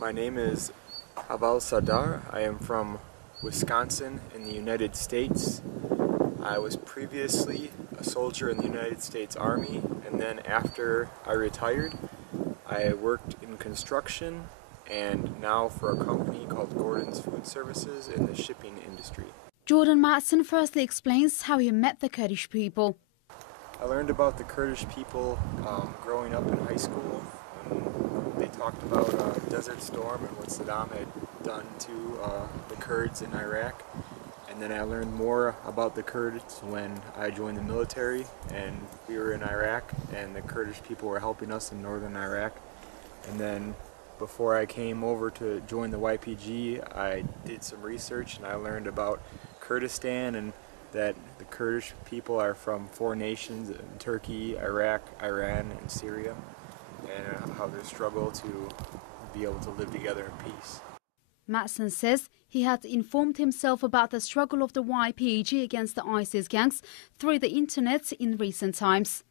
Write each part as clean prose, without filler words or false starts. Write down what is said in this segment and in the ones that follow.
My name is Aval Sadar. I am from Wisconsin in the United States. I was previously a soldier in the United States Army, and then after I retired, I worked in construction and now for a company called Gordon's Food Services in the shipping industry. Jordan Matson firstly explains how he met the Kurdish people. I learned about the Kurdish people growing up in high school. They talked about Desert Storm and what Saddam had done to the Kurds in Iraq. And then I learned more about the Kurds when I joined the military and we were in Iraq and the Kurdish people were helping us in northern Iraq. And then before I came over to join the YPG, I did some research and I learned about Kurdistan and that the Kurdish people are from 4 nations: Turkey, Iraq, Iran, and Syria, and how they struggle to be able to live together in peace. Matson says he had informed himself about the struggle of the YPG against the ISIS gangs through the internet in recent times.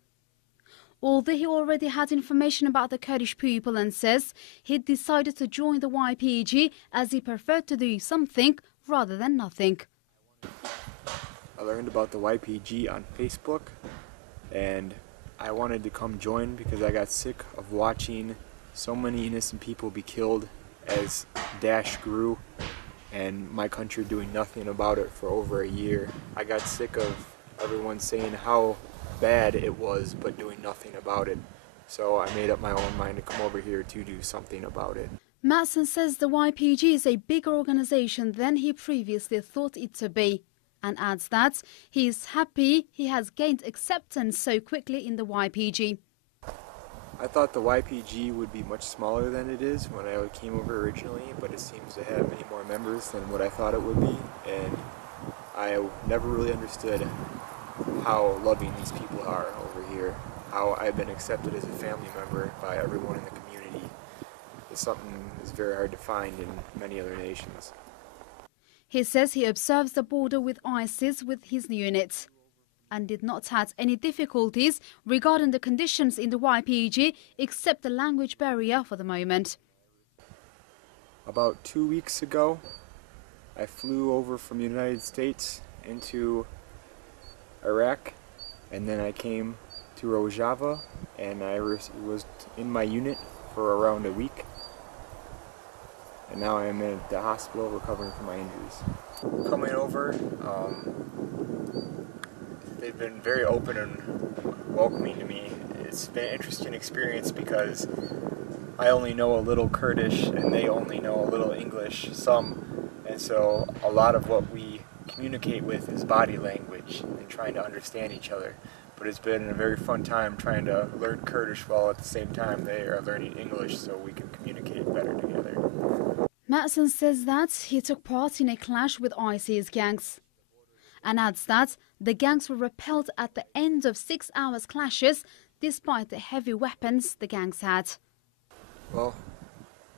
Although he already had information about the Kurdish people and says he decided to join the YPG as he preferred to do something rather than nothing. I learned about the YPG on Facebook and I wanted to come join because I got sick of watching so many innocent people be killed as Daesh grew and my country doing nothing about it for over a year. I got sick of everyone saying how bad it was but doing nothing about it. So I made up my own mind to come over here to do something about it. Matson says the YPG is a bigger organization than he previously thought it to be, and adds that he is happy he has gained acceptance so quickly in the YPG. I thought the YPG would be much smaller than it is when I came over originally, but it seems to have many more members than what I thought it would be, and I never really understood how loving these people are over here, how I've been accepted as a family member by everyone in the community. It's something that's very hard to find in many other nations. He says he observes the border with ISIS with his unit and did not have any difficulties regarding the conditions in the YPG except the language barrier for the moment. About 2 weeks ago, I flew over from the United States into Iraq, and then I came to Rojava and I was in my unit for around a week. And now I'm at the hospital recovering from my injuries. Coming over, they've been very open and welcoming to me. It's been an interesting experience because I only know a little Kurdish and they only know a little English, some. And so a lot of what we communicate with is body language and trying to understand each other. But it's been a very fun time trying to learn Kurdish while at the same time they are learning English so we can communicate better together. Matson says that he took part in a clash with ISIS gangs and adds that the gangs were repelled at the end of 6 hours clashes despite the heavy weapons the gangs had. Well,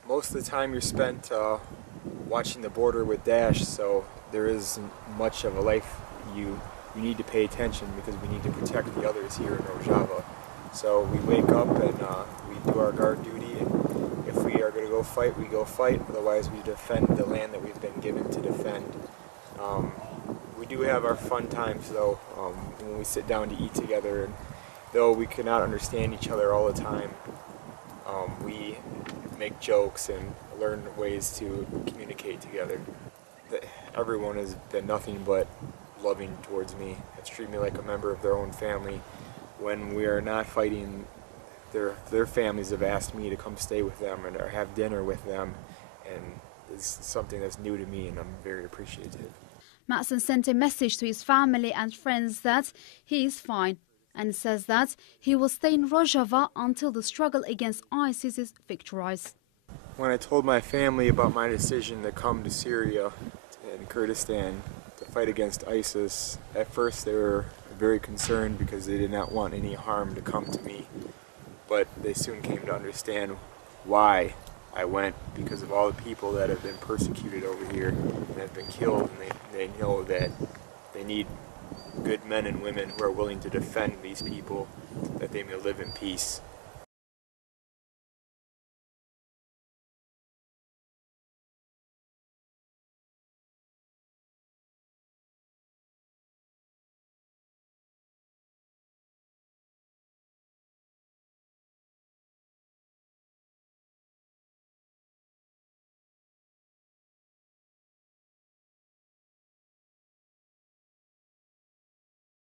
most of the time you're spent watching the border with Daesh, so there isn't much of a life. You need to pay attention because we need to protect the others here in Rojava. So we wake up and we do our guard duty, and if we are going to go fight, we go fight. Otherwise we defend the land that we've been given to defend. We do have our fun times though, when we sit down to eat together, and though we cannot understand each other all the time, we make jokes and learn ways to communicate together. Everyone has been nothing but loving towards me. It's treated me like a member of their own family. When we are not fighting, their families have asked me to come stay with them and or have dinner with them, and it's something that's new to me and I'm very appreciative. Matson sent a message to his family and friends that he is fine and says that he will stay in Rojava until the struggle against ISIS is victorized. When I told my family about my decision to come to Syria and Kurdistan to fight against ISIS, at first they were very concerned because they did not want any harm to come to me. But they soon came to understand why I went, because of all the people that have been persecuted over here and have been killed, and they know that they need good men and women who are willing to defend these people, that they may live in peace.